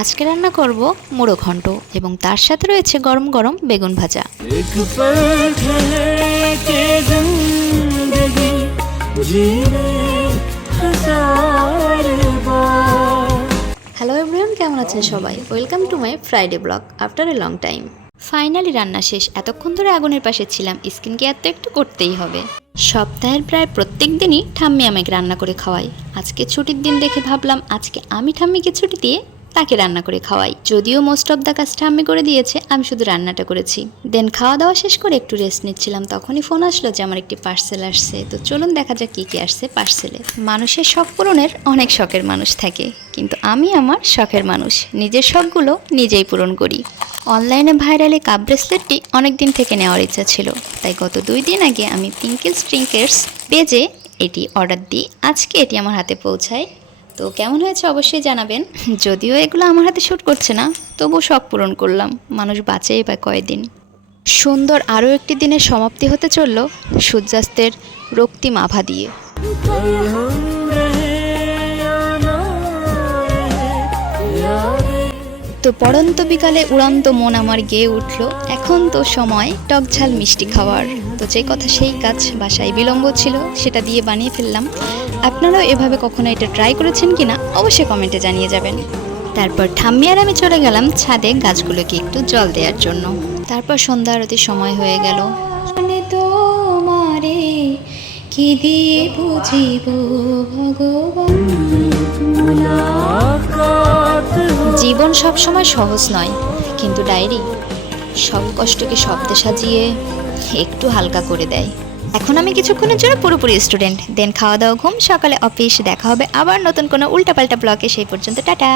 আজকে রান্না করব মুড়ো ঘন্ট এবং তার সাথে রয়েছে গরম গরম বেগুন ভাজা। হ্যালো এভরিওয়ান, কেমন আছেন সবাই? Welcome to my Friday blog after a long time. Finally রান্না শেষ। এতক্ষণ ধরে আগুনের পাশে ছিলাম, স্কিন কেয়ার তো একটু করতেই হবে। সপ্তাহের প্রায় প্রত্যেক দিনই ঠাম্মি আমাকে রান্না করে খাওয়াই। আজকে ছুটির দিন দেখে ভাবলাম আজকে আমি ঠাম্মিকে ছুটি দিয়ে তাকে রান্না করে খাওয়াই। যদিও মোস্ট অফ দ্য কাজ ঠাম্মি করে দিয়েছে, আমি শুধু রান্নাটা করেছি। দেন খাওয়া দাওয়া শেষ করে একটু রেস্ট নিচ্ছিলাম, তখনই ফোন আসলো যে আমার একটি পার্সেল আসছে। তো চলুন দেখা যাক কী আসছে পার্সেলে। মানুষের শখ পূরণের অনেক শখের মানুষ থাকে, কিন্তু আমি আমার শখের মানুষ, নিজের শখগুলো নিজেই পূরণ করি। অনলাইনে ভাইরাল এই কাপ ব্রেসলেটটি অনেক দিন থেকে নেওয়ার ইচ্ছা ছিল, তাই গত 2 দিন আগে আমি পিঙ্কেলস ট্রিঙ্কেটস পেজে এটি অর্ডার দিই। আজকে এটি আমার হাতে পৌঁছায়। তো কেমন হয়েছে অবশ্যই জানাবেন। যদিও এগুলো আমার হাতে শ্যুট করছে না, তবুও শখ পূরণ করলাম। মানুষ বাঁচেই বা কয়দিন। সুন্দর আরও একটি দিনের সমাপ্তি হতে চলল সূর্যাস্তের রক্তিম আভা দিয়ে। তো পড়ন্ত বিকালে উড়ান্ত মন আমার গেয়ে উঠল, এখন তো সময় টক ঝাল মিষ্টি খাওয়ার। তো যে কথা সেই কাজ, বাসায় বিলম্ব ছিল, সেটা দিয়ে বানিয়ে ফেললাম। আপনারাও এভাবে কখনো এটা ট্রাই করেছেন কিনা অবশ্যই কমেন্টে জানিয়ে যাবেন। তারপর ঠাম্মি আর আমি চলে গেলাম ছাদে গাছগুলোকে একটু জল দেওয়ার জন্য। তারপর সন্ধ্যা আরতির সময় হয়ে গেল। তোমারে কি দিয়ে বুঝিব ভগবান। জীবন সবসময় সহজ নয়, কিন্তু ডায়েরি সব কষ্টকে শব্দে সাজিয়ে একটু হালকা করে দেয়। এখন আমি কিছুক্ষণের জন্য পুরোপুরি স্টুডেন্ট। দেন খাওয়া দাওয়া, ঘুম, সকালে অফিস। দেখা হবে আবার নতুন কোনো উল্টাপাল্টা ব্লগে। সেই পর্যন্ত টাটা।